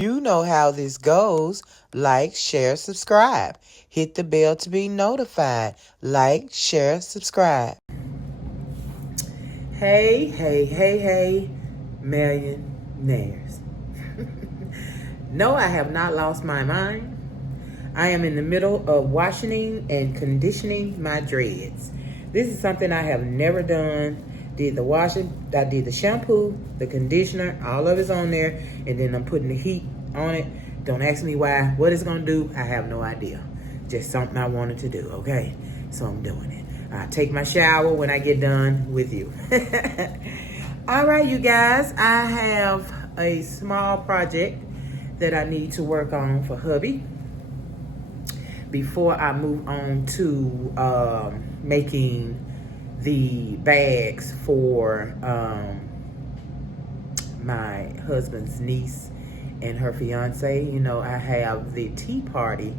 You know how this goes. Like, share, subscribe. Hit the bell to be notified. Like, share, subscribe. Hey, millionaires. No, I have not lost my mind. I am in the middle of washing and conditioning my dreads. This is something I have never done. Did the washing, I did the shampoo, the conditioner, all of it's on there, and then I'm putting the heat on it. Don't ask me why, what it's gonna do, I have no idea. Just something I wanted to do, okay? So I'm doing it. I'll take my shower when I get done with you. All right, you guys, I have a small project that I need to work on for hubby before I move on to making the bags for my husband's niece and her fiance. You know, I have the tea party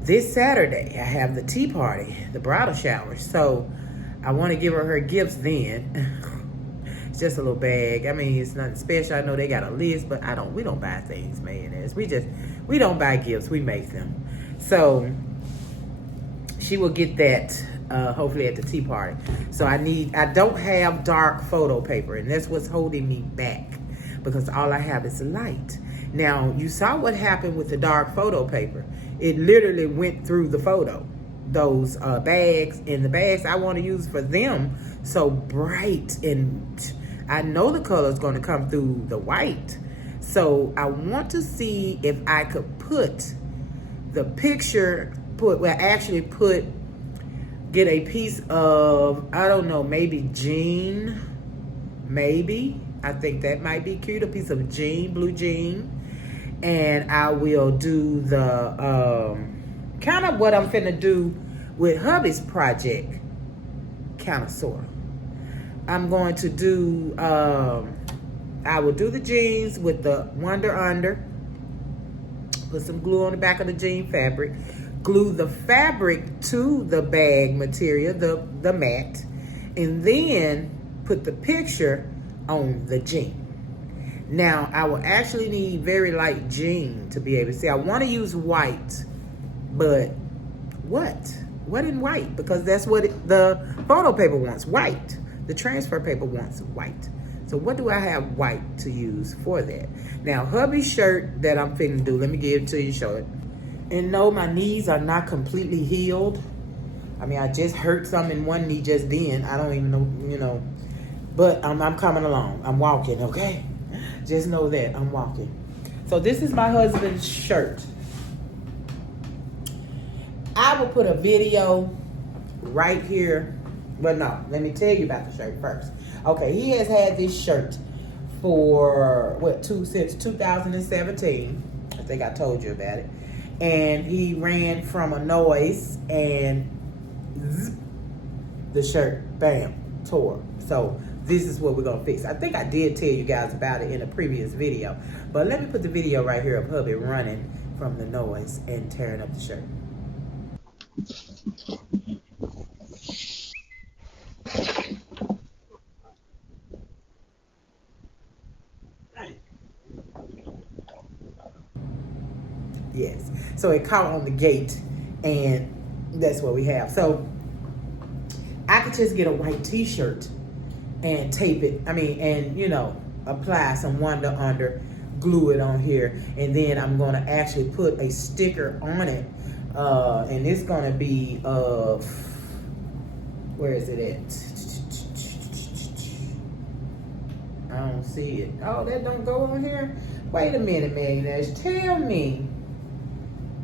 this Saturday. I have the tea party, the bridal shower. So I want to give her gifts then. It's just a little bag. I mean, it's nothing special. I know they got a list, but we don't buy things, mayonnaise. We don't buy gifts, we make them. So she will get that hopefully at the tea party. So I don't have dark photo paper, and that's what's holding me back, because all I have is light. Now, you saw what happened with the dark photo paper. It literally went through the photo. Those bags, and the bags I want to use for them, so bright, and I know the color is going to come through the white. So I want to see if I could put the picture, get a piece of, I don't know, maybe jean, maybe. I think that might be cute, a piece of jean, blue jean. And I will do the, kind of what I'm finna do with hubby's project, kind of, sort of. I'm going to do, I will do the jeans with the Wonder Under, put some glue on the back of the jean fabric, glue the fabric to the bag material, the mat, and then put the picture on the jean. Now, I will actually need very light jean to be able to see. I want to use white, but what? What in white? Because that's what the photo paper wants, white. The transfer paper wants white. So what do I have white to use for that? Now, hubby's shirt that I'm finna do, let me give it to you, show it. And no, my knees are not completely healed. I mean, I just hurt some in one knee just then. I don't even know, but I'm coming along. I'm walking, okay? Just know that I'm walking. So this is my husband's shirt. I will put a video right here. But no, let me tell you about the shirt first. Okay, he has had this shirt for, since 2017. I think I told you about it. And he ran from a noise, and the shirt, bam, tore. So this is what we're gonna fix. I think I did tell you guys about it in a previous video, but let me put the video right here of hubby running from the noise and tearing up the shirt. Yes, so it caught on the gate, and that's what we have. So I could just get a white t-shirt and tape it, and apply some Wonder Under, glue it on here, and then I'm going to actually put a sticker on it, and it's going to be where is it at? I don't see it. Oh, that don't go on here? Wait a minute, millionaires, tell me,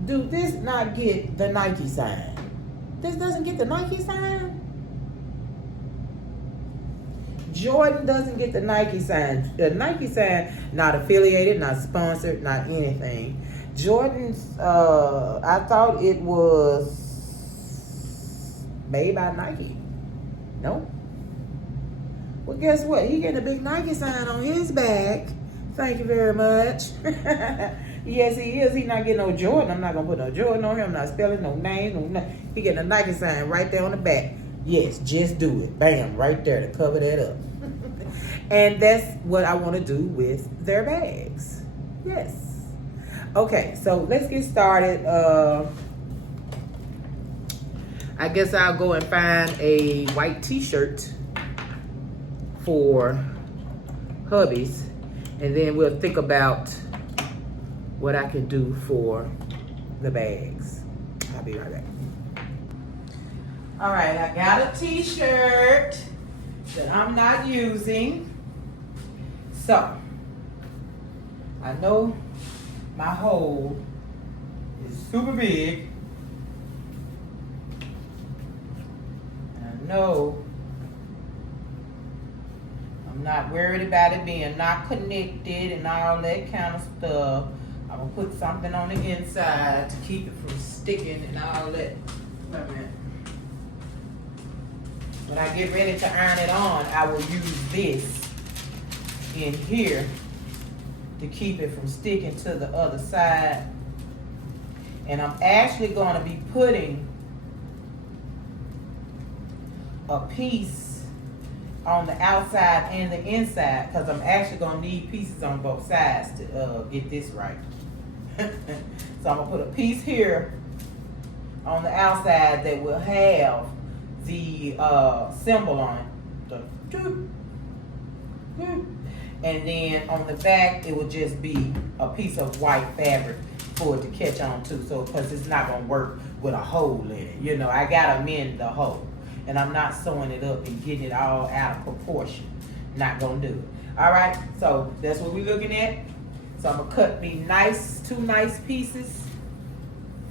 do this not get the Nike sign? This doesn't get the Nike sign? Jordan doesn't get the Nike sign. The Nike sign, not affiliated, not sponsored, not anything. Jordan's, I thought it was made by Nike. Nope. Well, guess what? He getting a big Nike sign on his back. Thank you very much. Yes, he is. He not getting no Jordan. I'm not going to put no Jordan on him. I'm not spelling no name. No nothing. He getting a Nike sign right there on the back. Yes, just do it. Bam, right there to cover that up. And that's what I want to do with their bags. Yes. Okay, so let's get started. I guess I'll go and find a white t-shirt for Hubby's, and then we'll think about what I can do for the bags. I'll be right back. All right, I got a t-shirt that I'm not using. So, I know my hole is super big. I know I'm not worried about it being not connected and all that kind of stuff. I'm gonna put something on the inside to keep it from sticking and all that. Wait a minute. When I get ready to iron it on, I will use this in here to keep it from sticking to the other side. And I'm actually going to be putting a piece on the outside and the inside, because I'm actually going to need pieces on both sides to get this right. So I'm going to put a piece here on the outside that will have the symbol on it. The doop, doop. And then on the back, it will just be a piece of white fabric for it to catch on to. So, because it's not going to work with a hole in it. You know, I got to mend the hole. And I'm not sewing it up and getting it all out of proportion. Not going to do it. All right, so that's what we're looking at. So I'm going to cut me two nice pieces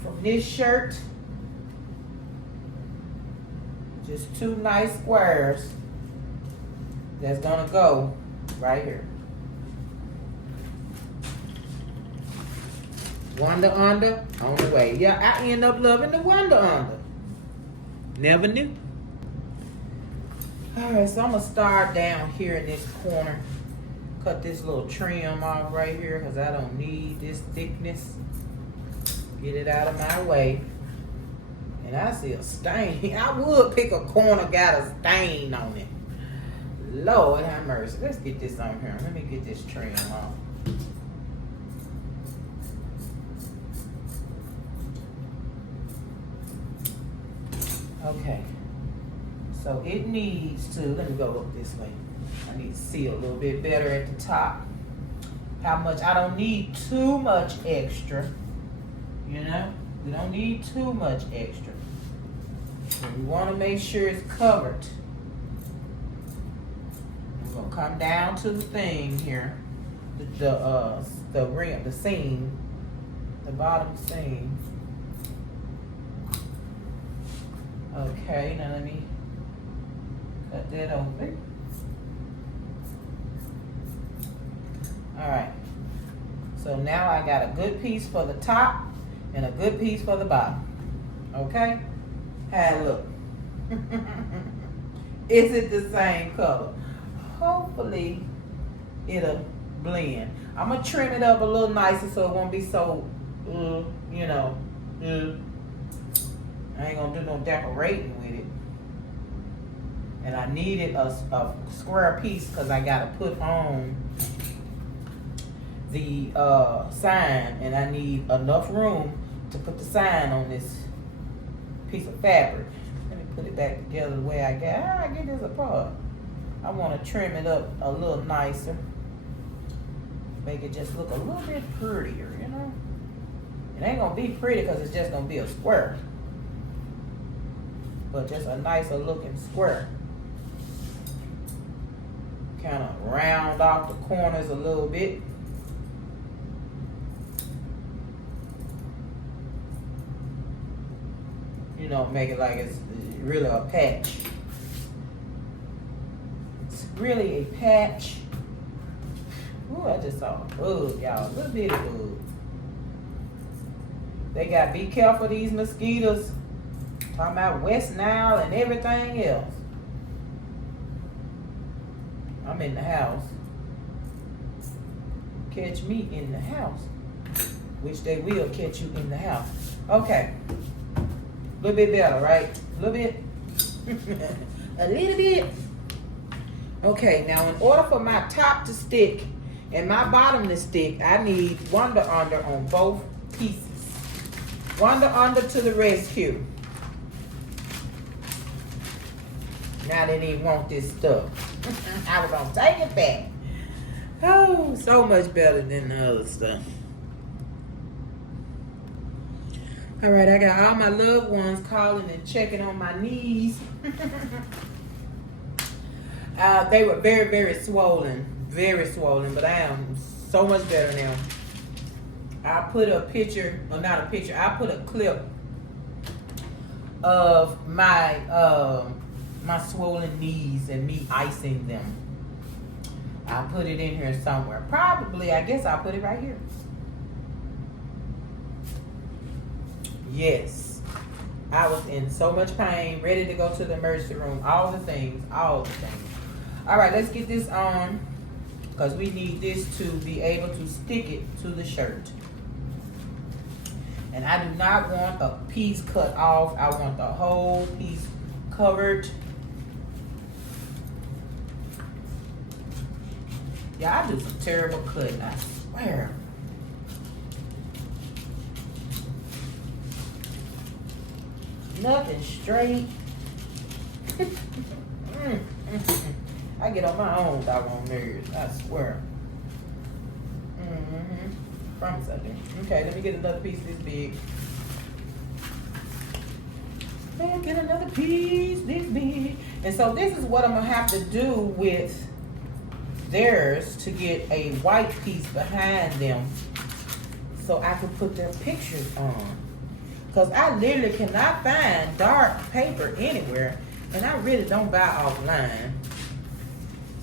from this shirt. Just two nice squares that's going to go right here. Wonder under on the way. Yeah, I end up loving the wonder under. Never knew. Alright, so I'm going to start down here in this corner. Cut this little trim off right here because I don't need this thickness. Get it out of my way. And I see a stain. I would pick a corner got a stain on it. Lord have mercy. Let's get this on here. Let me get this trim off. Okay. So it needs to, let me go up this way. I need to see a little bit better at the top. How much, I don't need too much extra. You know, we don't need too much extra. And we want to make sure it's covered. We're gonna come down to the thing here, the rim, the seam, the bottom seam. Okay, now let me cut that open. All right. So now I got a good piece for the top and a good piece for the bottom. Okay. How it look? Is it the same color? Hopefully it'll blend. I'm gonna trim it up a little nicer so it won't be so, you know, I ain't gonna do no decorating with it. And I needed a square piece because I gotta put on the sign, and I need enough room to put the sign on this piece of fabric. Let me put it back together the way I get this apart. I want to trim it up a little nicer, make it just look a little bit prettier, you know. It ain't gonna be pretty because it's just gonna be a square, but just a nicer looking square. Kind of round off the corners a little bit. You know, make it like it's really a patch. It's really a patch. Ooh, I just saw a bug, y'all. A little bitty bug. They got be careful these mosquitoes. Talking about West Nile and everything else. I'm in the house. Catch me in the house. Which they will catch you in the house. Okay. A little bit better, right? A little bit. A little bit. Okay, now in order for my top to stick And my bottomless stick, I need Wonder Under on both pieces. Wonder Under to the rescue. Now they didn't want this stuff. I was gonna take it back. Oh, so much better than the other stuff. All right, I got all my loved ones calling and checking on my knees. They were very, very swollen, but I am so much better now. I put a picture, or not a picture, I put a clip of my my swollen knees and me icing them. I'll put it in here somewhere. Probably, I guess I'll put it right here. Yes. I was in so much pain, ready to go to the emergency room. All the things. All right, let's get this on, because we need this to be able to stick it to the shirt. And I do not want a piece cut off. I want the whole piece covered. Yeah, I do some terrible cutting, I swear. Nothing straight. I get on my own doggone nerves, I swear. Promise I do. Okay, let me get another piece this big. Let me get another piece this big. And so this is what I'm gonna have to do with theirs to get a white piece behind them so I can put their pictures on. Because I literally cannot find dark paper anywhere, and I really don't buy offline.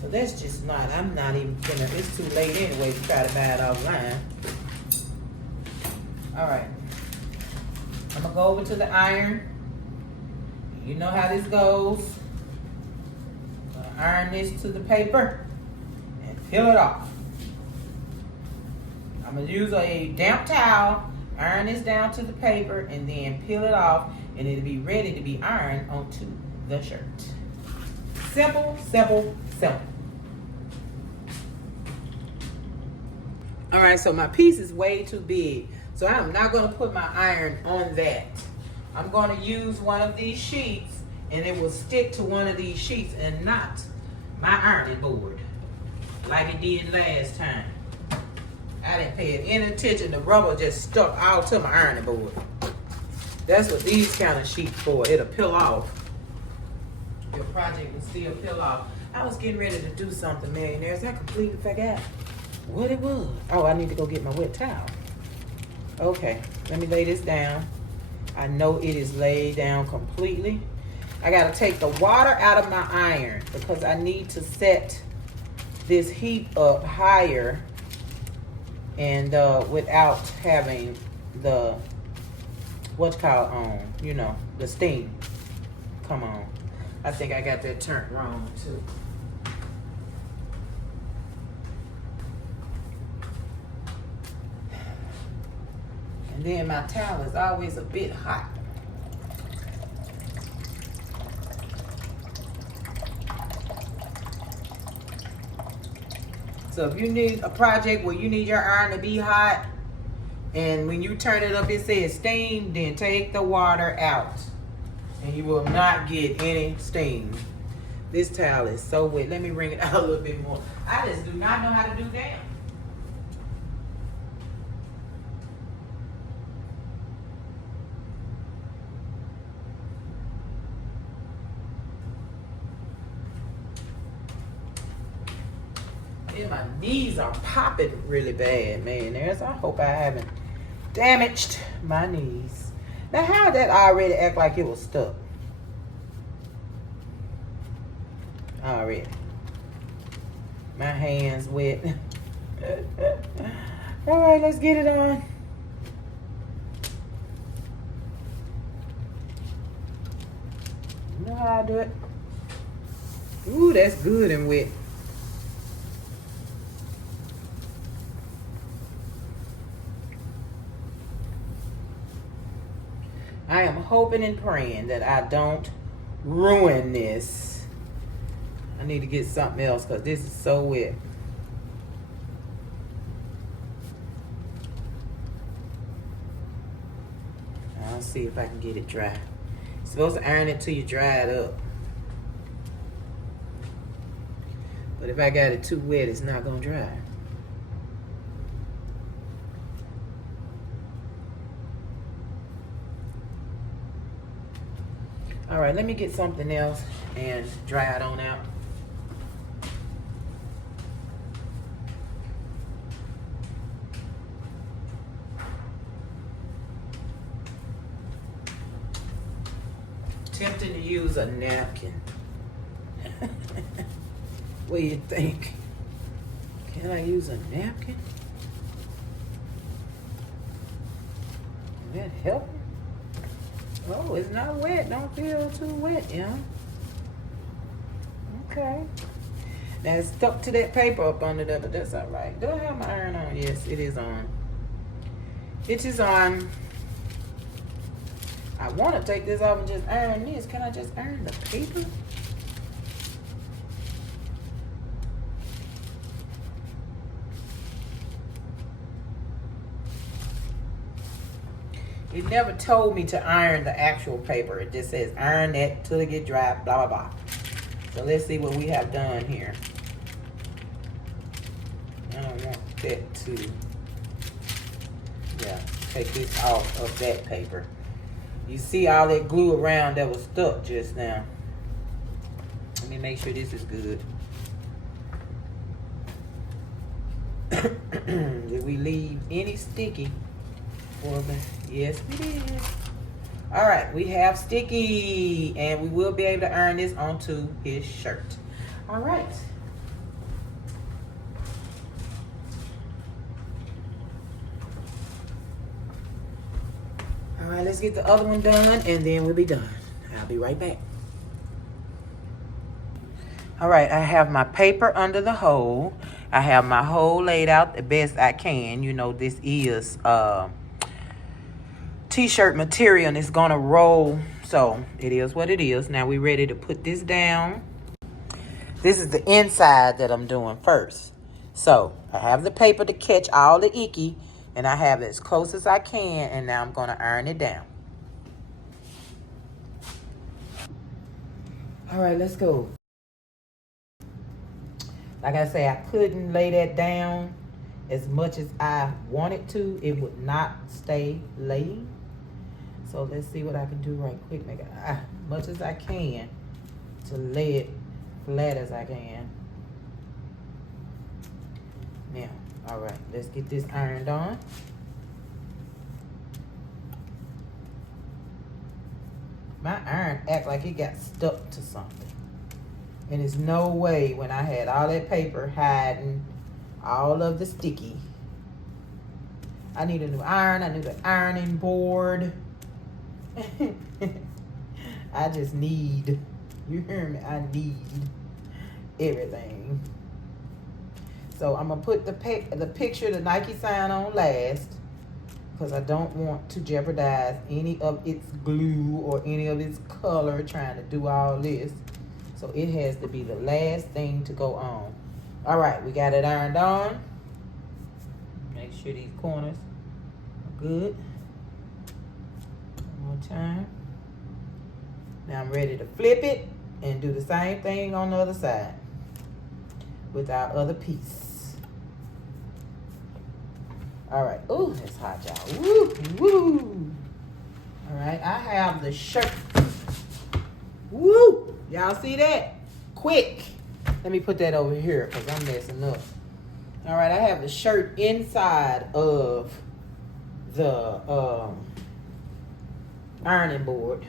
So that's just not, I'm not even gonna, it's too late anyway to try to buy it offline. All right, I'm gonna go over to the iron. You know how this goes. I'm gonna iron this to the paper and peel it off. I'm gonna use a damp towel, iron this down to the paper, and then peel it off, and it'll be ready to be ironed onto the shirt. Simple, simple, simple. All right, so my piece is way too big, so I'm not gonna put my iron on that. I'm gonna use one of these sheets, and it will stick to one of these sheets and not my ironing board like it did last time. I didn't pay any attention. The rubber just stuck all to my ironing board. That's what these kind of sheets for. It'll peel off. Your project will still peel off. I was getting ready to do something, millionaires. I completely forgot what it was. Oh, I need to go get my wet towel. Okay, let me lay this down. I know it is laid down completely. I gotta take the water out of my iron because I need to set this heat up higher and without having the what's called on, you know, the steam come on. I think I got that turned wrong too. And then my towel is always a bit hot. So if you need a project where you need your iron to be hot, and when you turn it up it says steam, then take the water out and you will not get any steam. This towel is so wet. Let me wring it out a little bit more. I just do not know how to do that. And my knees are popping really bad, man. I hope I haven't damaged my knees. Now, how did that already act like it was stuck? Already. My hands wet. All right, let's get it on. You know how I do it? Ooh, that's good and wet. I am hoping and praying that I don't ruin this. I need to get something else because this is so wet. gonna see if I can get it dry. You're supposed to iron it till you dry it up. But if I got it too wet, it's not gonna dry. All right, let me get something else and dry it on out. Tempting to use a napkin. What do you think? Can I use a napkin? Will that help? Oh, it's not wet. Don't feel too wet, you know? Okay. Now it's stuck to that paper up under there, but that's all right. Do I have my iron on? Yes, it is on. It is on. I want to take this off and just iron this. Can I just iron the paper? It never told me to iron the actual paper. It just says iron that till it get dry, blah, blah, blah. So let's see what we have done here. I don't want that to, yeah, take this off of that paper. You see all that glue around that was stuck just now. Let me make sure this is good. Did we leave any sticky for me? Yes, we did. All right, we have sticky, and we will be able to iron this onto his shirt. All right. All right, let's get the other one done, and then we'll be done. I'll be right back. All right, I have my paper under the hole. I have my hole laid out the best I can. You know, this is t-shirt material, and it's gonna roll, so it is what it is. Now we're ready to put this down. This is the inside that I'm doing first. So I have the paper to catch all the icky, and I have it as close as I can, and now I'm gonna iron it down. All right, let's go. Like I say, I couldn't lay that down as much as I wanted to. It would not stay laid. So let's see what I can do right quick. Make it as much as I can to lay it flat as I can. Now, all right, let's get this ironed on. My iron act like it got stuck to something. And there's no way when I had all that paper hiding all of the sticky. I need a new iron. I need an ironing board. I just need, you hear me? I need everything. So I'm gonna put the picture, the Nike sign on last, because I don't want to jeopardize any of its glue or any of its color trying to do all this. So it has to be the last thing to go on. All right, we got it ironed on. Make sure these corners are good. One more time. Now I'm ready to flip it and do the same thing on the other side with our other piece. All right. Ooh, it's hot, y'all. Woo, woo. All right, I have the shirt. Woo! Y'all see that? Quick. Let me put that over here because I'm messing up. All right, I have the shirt inside of the ironing board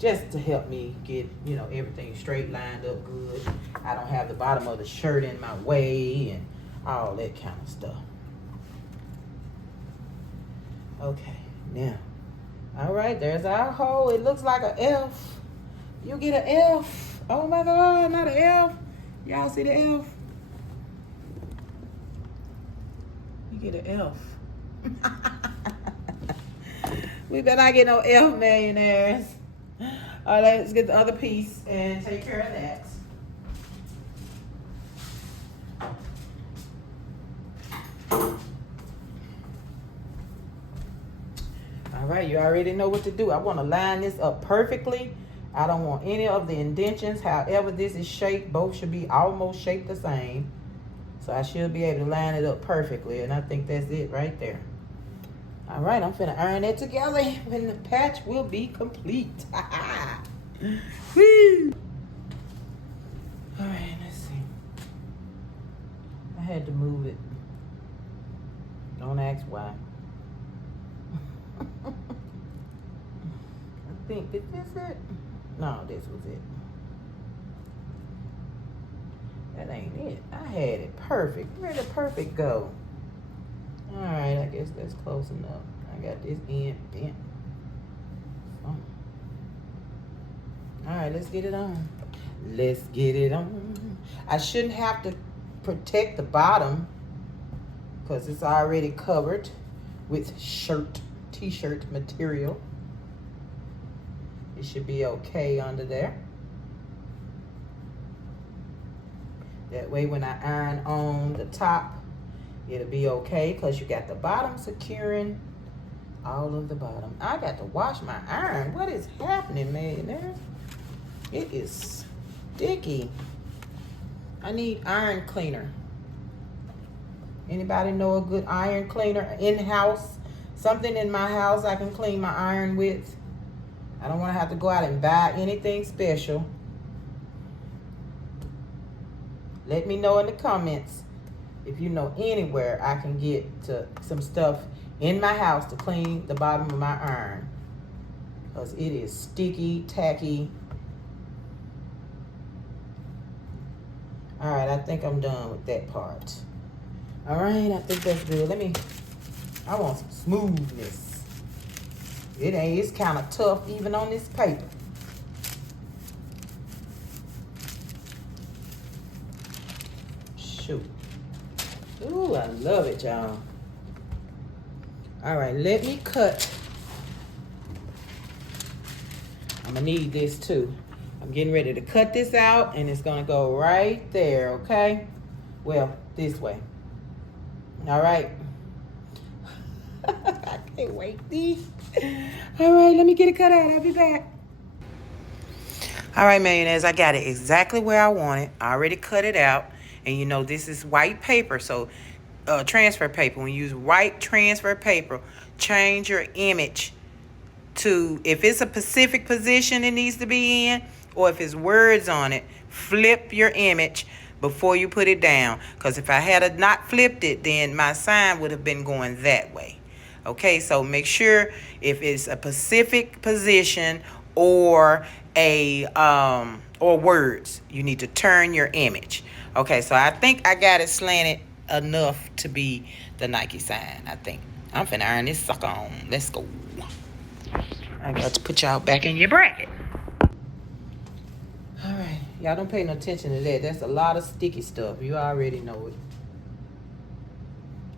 just to help me get, you know, everything straight lined up good. I don't have the bottom of the shirt in my way and all that kind of stuff. Okay, now. All right, there's our hole. It looks like an F. You get an F. Oh my God, not an F. Y'all see the F? You get an F. We better not get no F millionaires. All right, let's get the other piece and take care of that. All right, you already know what to do. I want to line this up perfectly. I don't want any of the indentions. However this is shaped, both should be almost shaped the same. So I should be able to line it up perfectly. And I think that's it right there. All right, I'm finna iron it together when the patch will be complete. Woo! All right, let's see. I had to move it. Don't ask why. I think, is this it? No, this was it. That ain't it. I had it perfect. Where did perfect go? All right, I guess that's close enough. I got this end bent. Oh. All right, let's get it on. Let's get it on. I shouldn't have to protect the bottom because it's already covered with t-shirt material. It should be okay under there. That way when I iron on the top, it'll be okay because you got the bottom securing all of the bottom. I got to wash my iron. What is happening, man? It is sticky. I need iron cleaner. Anybody know a good iron cleaner in-house? Something in my house I can clean my iron with. I don't want to have to go out and buy anything special. Let me know in the comments if you know anywhere I can get to some stuff in my house to clean the bottom of my iron. Because it is sticky, tacky. All right, I think I'm done with that part. All right, I think that's good. I want some smoothness. It's kind of tough even on this paper. Shoot. Ooh, I love it, y'all. All right, let me cut. I'm gonna need this too. I'm getting ready to cut this out and it's gonna go right there, okay? Well, this way. All right. I can't wait. All right, let me get it cut out. I'll be back. All right, millionaires, I got it exactly where I want it. I already cut it out. And you know, this is white paper, so transfer paper. When you use white transfer paper, change your image to, if it's a specific position it needs to be in, or if it's words on it, flip your image before you put it down. Because if I had not flipped it, then my sign would have been going that way. Okay, so make sure if it's a specific position or or words, you need to turn your image. Okay, so I think I got it slanted enough to be the Nike sign, I think. I'm finna iron this sucker on. Let's go. I got to put y'all back in your bracket. All right, y'all don't pay no attention to that. That's a lot of sticky stuff. You already know it.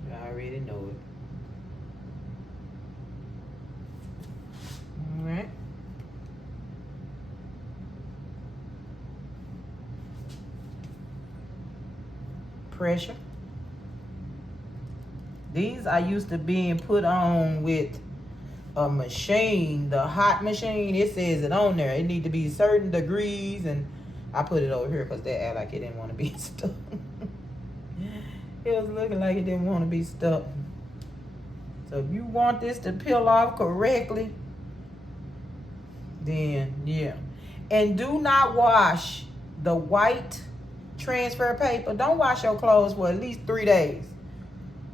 You already know it. All right. Pressure. These are used to being put on with a machine, the hot machine. It says it on there. It need to be certain degrees, and I put it over here because they act like it didn't want to be stuck. It was looking like it didn't want to be stuck. So if you want this to peel off correctly, then yeah. And do not wash the white transfer paper. Don't wash your clothes for at least 3 days.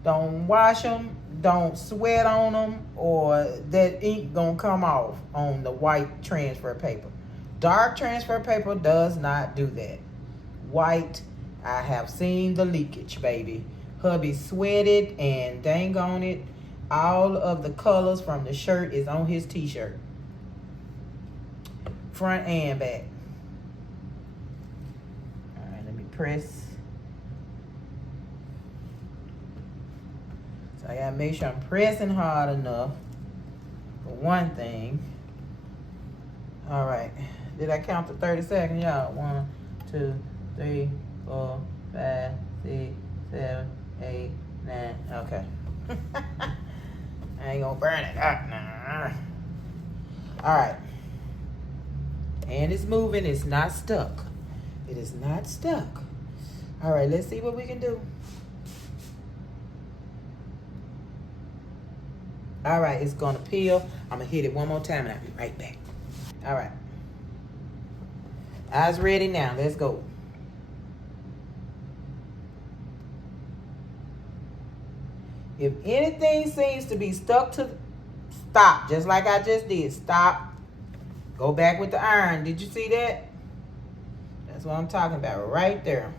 Don't wash them. Don't sweat on them, or that ink gonna come off on the white transfer paper. Dark transfer paper does not do that. White, I have seen the leakage, baby. Hubby sweated, and dang on it, all of the colors from the shirt is on his t-shirt. Front and back. All right, let me press. So I gotta make sure I'm pressing hard enough for one thing. All right, did I count to 30 seconds, y'all? 1, 2, 3, 4, 5, 6, 7, 8, 9. Okay. I ain't gonna burn it up now. All right. And it's moving. It's not stuck. It is not stuck. All right, let's see what we can do. All right, it's gonna peel. I'm gonna hit it one more time and I'll be right back. All right. Eyes ready now. Let's go. If anything seems to be stuck to, stop. Just like I just did. Stop. Go back with the iron. Did you see that? That's what I'm talking about right there.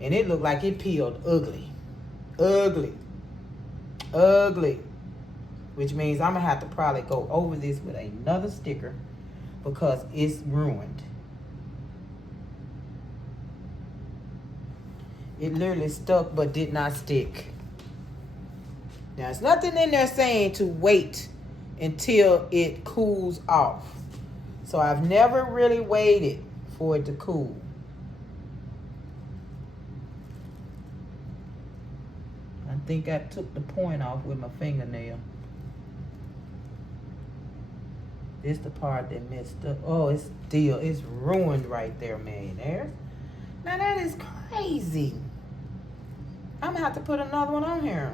And it looked like it peeled ugly. Ugly. Ugly. Which means I'm going to have to probably go over this with another sticker because it's ruined. It literally stuck but did not stick. Now, there's nothing in there saying to wait until it cools off. So I've never really waited for it to cool. I think I took the point off with my fingernail. This the part that messed up. Oh, it's ruined right there, millionaires. Now that is crazy. I'm gonna have to put another one on here.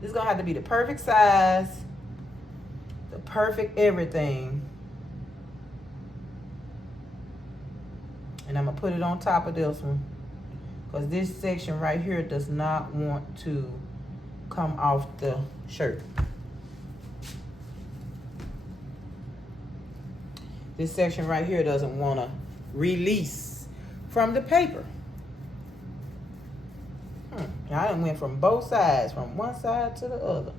This is gonna have to be the perfect size, the perfect everything. And I'm gonna put it on top of this one. Because this section right here does not want to come off the shirt. This section right here doesn't want to release from the paper. I done went from both sides, from one side to the other.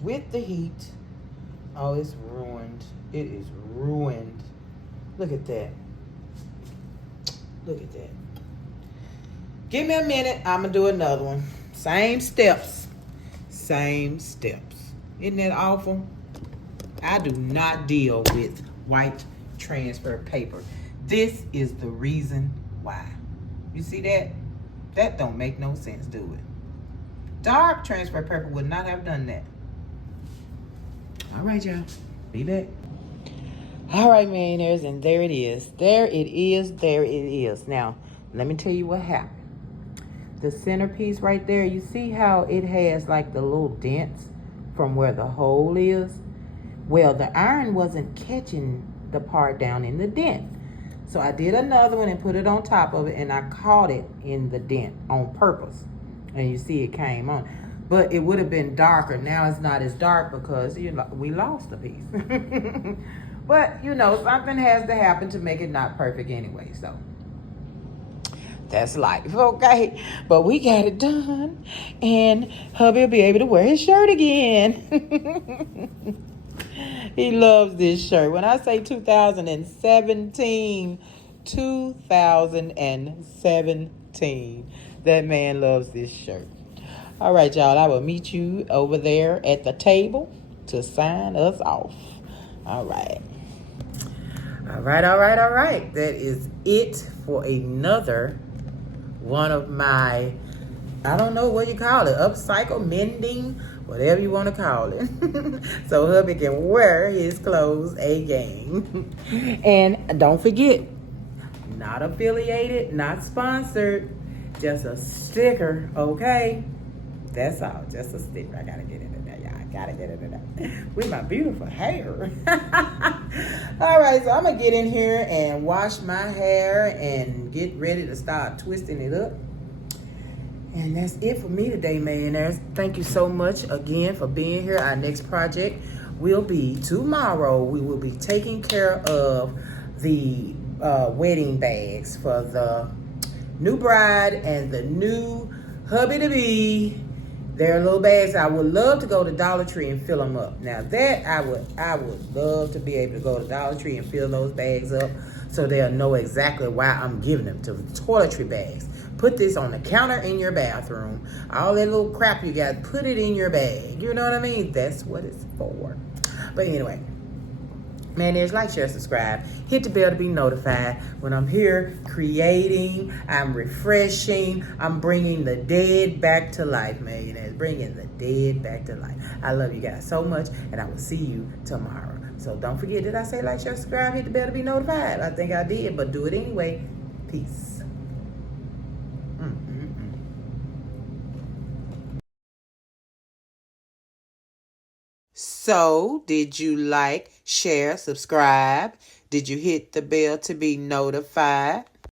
With the heat. Oh, it's ruined. It is ruined. Look at that. Look at that. Give me a minute. I'm going to do another one. Same steps. Same steps. Isn't that awful? I do not deal with white transfer paper. This is the reason why. You see that? That don't make no sense, do it? Dark transfer paper would not have done that. All right, y'all. Be back. All right, millionaires, and there it is. There it is. There it is. Now, let me tell you what happened. The centerpiece right there, you see how it has like the little dents from where the hole is? Well, the iron wasn't catching the part down in the dent. So I did another one and put it on top of it, and I caught it in the dent on purpose. And you see it came on. But it would have been darker. Now it's not as dark because we lost a piece. But, something has to happen to make it not perfect anyway. So that's life, okay? But we got it done. And hubby will be able to wear his shirt again. He loves this shirt. When I say 2017, that man loves this shirt. All right, y'all. I will meet you over there at the table to sign us off. All right. All right. That is it for another one of my, I don't know what you call it, upcycle, mending, whatever you want to call it. So hubby can wear his clothes again. And don't forget, not affiliated, not sponsored, just a sticker, okay? That's all, just a sticker. I gotta get into that, y'all. I gotta get into that. With my beautiful hair. All right, so I'm gonna get in here and wash my hair and get ready to start twisting it up. And that's it for me today, millionaires. Thank you so much again for being here. Our next project will be tomorrow. We will be taking care of the wedding bags for the new bride and the new hubby-to-be. They're little bags. I would love to go to Dollar Tree and fill them up. Now that I would love to be able to go to Dollar Tree and fill those bags up so they'll know exactly why I'm giving them to the toiletry bags. Put this on the counter in your bathroom. All that little crap you got, put it in your bag. You know what I mean? That's what it's for. But anyway, Millionaires, like, share, subscribe. Hit the bell to be notified when I'm here creating. I'm refreshing. I'm bringing the dead back to life, millionaires. Bringing the dead back to life. I love you guys so much, and I will see you tomorrow. So don't forget, did I say like, share, subscribe, hit the bell to be notified? I think I did, but do it anyway. Peace. So, did you like, share, subscribe? Did you hit the bell to be notified?